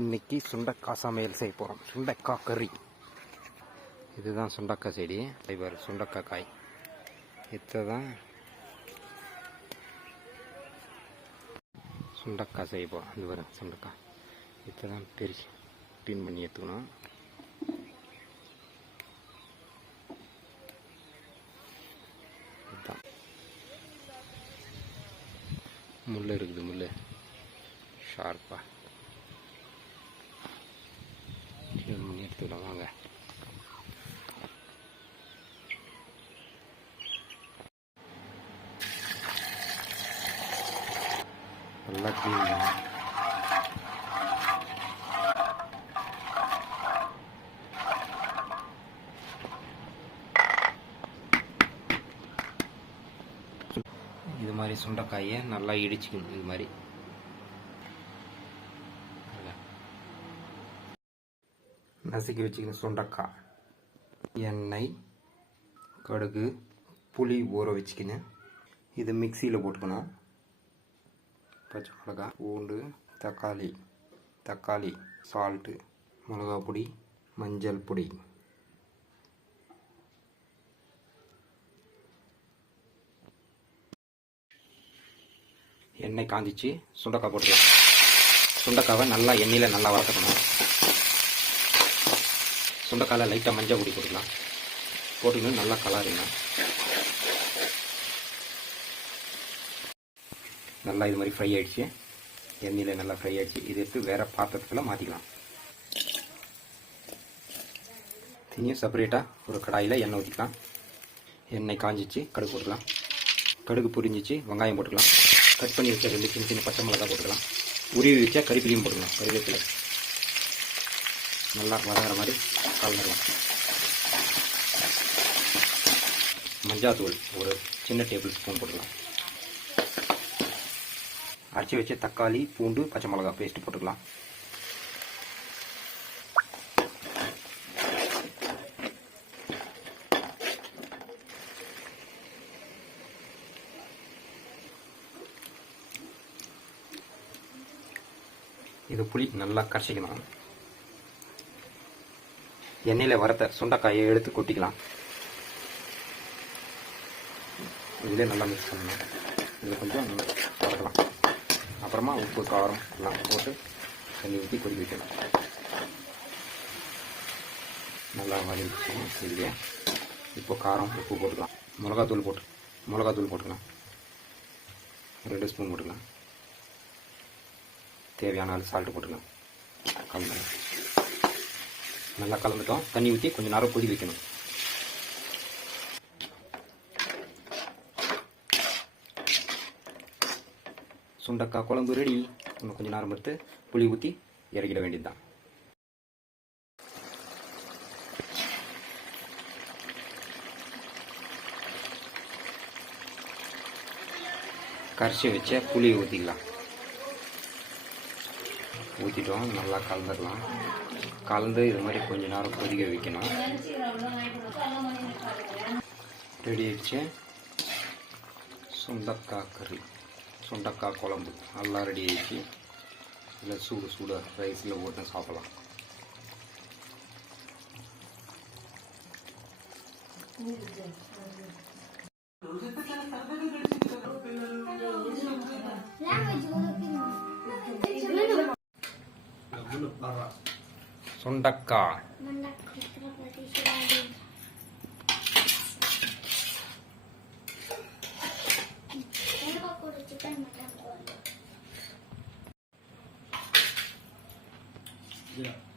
இன்றைக்கி சுண்டக்காய் சமையல் செய்ய போகிறோம். சுண்டக்காய் கறி. இதுதான் சுண்டக்காய் செடி. இவர் சுண்டக்காய் காய். இதை தான் சுண்டக்காய் செய்ய போகிறோம். இது வரும் சுண்டக்காய். இதை தான் பெரிய க்ளீன் பண்ணி எடுத்துக்கணும். இதுதான் முள் இருக்குது. முள் ஷார்ப்பாக எடுத்துக்கலாம். வாங்க. நல்லா க்ளீன் பண்ணலாம். இது மாதிரி சுண்டைக்காயை நல்லா இடிச்சுக்கணும். இது மாதிரி நசுக்கி வச்சுக்கணும். சுண்டக்காய், எண்ணெய், கடுகு, புளி ஊற வச்சுக்கணும். இது மிக்சியில் போட்டுக்கணும். பச்சை மிளகாய், பூண்டு, தக்காளி, சால்ட்டு, மிளகா பொடி, மஞ்சள் பொடி. எண்ணெய் காஞ்சிச்சு. சுண்டக்காய் போட்டுக்கலாம். சுண்டக்காவை நல்லா எண்ணெயில் நல்லா வறுத்துக்கணும். சுண்டைக்காயில் லைட்டாக மஞ்சள் பொடி போட்டுக்கலாம். போட்டுக்கணும். நல்லா கலருங்க. நல்லா இது மாதிரி ஃப்ரை ஆகிடுச்சு. எண்ணெயில் நல்லா ஃப்ரை ஆகிடுச்சு. இது எடுத்து வேறு பாத்திரத்தில் மாற்றிக்கலாம். தனியாக செப்பரேட்டாக ஒரு கடாயில் எண்ணெய் ஊற்றிக்கலாம். எண்ணெய் காஞ்சிச்சு. கடுகு போட்டுக்கலாம். கடுகு பொரிஞ்சிச்சு. வெங்காயம் போட்டுக்கலாம். கட் பண்ணி வச்ச 2 சின்ன சின்ன பச்சை மிளகாய் போட்டுக்கலாம். உருவி வச்சா கறிப்பிலையும் போட்டுக்கலாம். கறிவேப்பிலை நல்லா வதங்குற மாதிரி கலந்துடலாம். மஞ்சாத்தூள் ஒரு சின்ன டேபிள் ஸ்பூன் போட்டுக்கலாம். அரைச்சி வச்ச தக்காளி, பூண்டு, பச்சை மிளகாய் பேஸ்ட் போட்டுக்கலாம். இது புளி நல்லா கரைச்சிக்கணும். எண்ணெயில் வறுத்த சுண்டைக்காயை எடுத்து கொட்டிக்கலாம். இதிலே நல்லா மிக்ஸ் பண்ணணும். இதில் கொஞ்சம் வறுக்கலாம். அப்புறமா உப்பு, காரம் எல்லாம் போட்டு தண்ணி ஊற்றி கொதிக்க வைக்கணும். நல்லா வதக்கிக்கணும். இதுலேயே இப்போ காரம், உப்பு போட்டுக்கலாம். மிளகாத்தூள் போட்டுக்கலாம். 2 ஸ்பூன் போட்டுக்கலாம். தேவையான அளவு சால்ட்டு போட்டுக்கலாம். கலந்து நல்லா கலந்துட்டோம். தண்ணி ஊற்றி கொஞ்சம் நேரம் கொதி வைக்கணும். சுண்டக்காய் குழம்பு ரெடி. இன்னும் கொஞ்சம் நேரம் எடுத்து புளி ஊற்றி இறக்கிட வேண்டியது தான். கரைச்சி வச்ச புளியை ஊற்றிக்கலாம். ஊற்றிட்டோம். நல்லா கலந்துடலாம். கலந்து இது மாதிரி கொஞ்சம் நேரம் கொதிக்க வைக்கணும். ரெடி ஆயிடுச்சு. சுண்டக்காய் கறி, சுண்டக்காய் குழம்பு நல்லா ரெடி ஆயிடுச்சு. இல்லை சூடு ரைஸில் போட்டு சாப்பிடலாம். சுண்டக்காய் Yeah.